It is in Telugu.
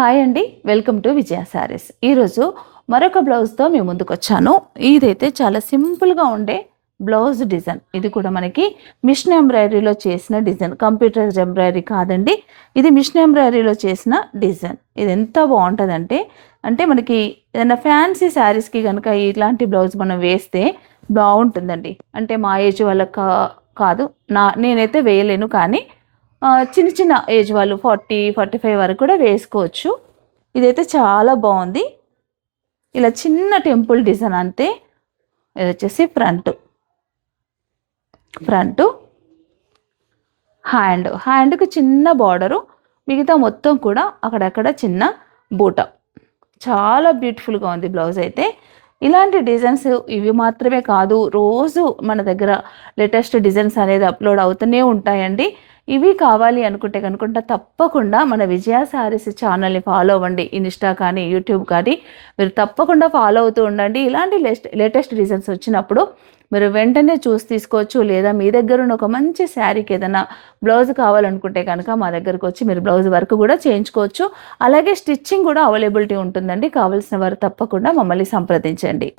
హాయ్ అండి, వెల్కమ్ టు విజయ శారీస్. ఈరోజు మరొక బ్లౌజ్తో మీ ముందుకు వచ్చాను. ఇదైతే చాలా సింపుల్గా ఉండే బ్లౌజ్ డిజైన్. ఇది కూడా మనకి మిషన్ ఎంబ్రాయిడరీలో చేసిన డిజైన్, కంప్యూటర్ ఎంబ్రాయిడరీ కాదండి. ఇది మిషన్ ఎంబ్రాయిడరీలో చేసిన డిజైన్. ఇది ఎంత బాగుంటుందంటే మనకి ఏదైనా ఫ్యాన్సీ శారీస్కి కనుక ఇలాంటి బ్లౌజ్ మనం వేస్తే బాగుంటుందండి. అంటే మా ఏజ్ వాళ్ళకి కాదు, నేనైతే వేయలేను, కానీ చిన్న చిన్న ఏజ్ వాళ్ళు 40-45 వరకు కూడా వేసుకోవచ్చు. ఇదైతే చాలా బాగుంది. ఇలా చిన్న టెంపుల్ డిజైన్ అంతే. ఇది వచ్చేసి ఫ్రంట్ హ్యాండ్కి చిన్న బార్డరు, మిగతా మొత్తం కూడా అక్కడక్కడ చిన్న బూట. చాలా బ్యూటిఫుల్గా ఉంది బ్లౌజ్ అయితే. ఇలాంటి డిజైన్స్ ఇవి మాత్రమే కాదు, రోజు మన దగ్గర లేటెస్ట్ డిజైన్స్ అనేది అప్లోడ్ అవుతూనే ఉంటాయండి. ఇవి కావాలి అనుకుంటే కనుకుంట తప్పకుండా మన విజయ శారీస్ ఛానల్ని ఫాలో అవ్వండి. ఇన్స్టా కానీ యూట్యూబ్ కానీ మీరు తప్పకుండా ఫాలో అవుతూ ఉండండి. ఇలాంటి లేటెస్ట్ డిజైన్స్ వచ్చినప్పుడు మీరు వెంటనే చూసి తీసుకోవచ్చు. లేదా మీ దగ్గర ఉన్న ఒక మంచి శారీకి ఏదైనా బ్లౌజ్ కావాలనుకుంటే కనుక మా దగ్గరకు వచ్చి మీరు బ్లౌజ్ వర్క్ కూడా చేయించుకోవచ్చు. అలాగే స్టిచ్చింగ్ కూడా అవైలబిలిటీ ఉంటుందండి. కావాల్సిన వారు తప్పకుండా మమ్మల్ని సంప్రదించండి.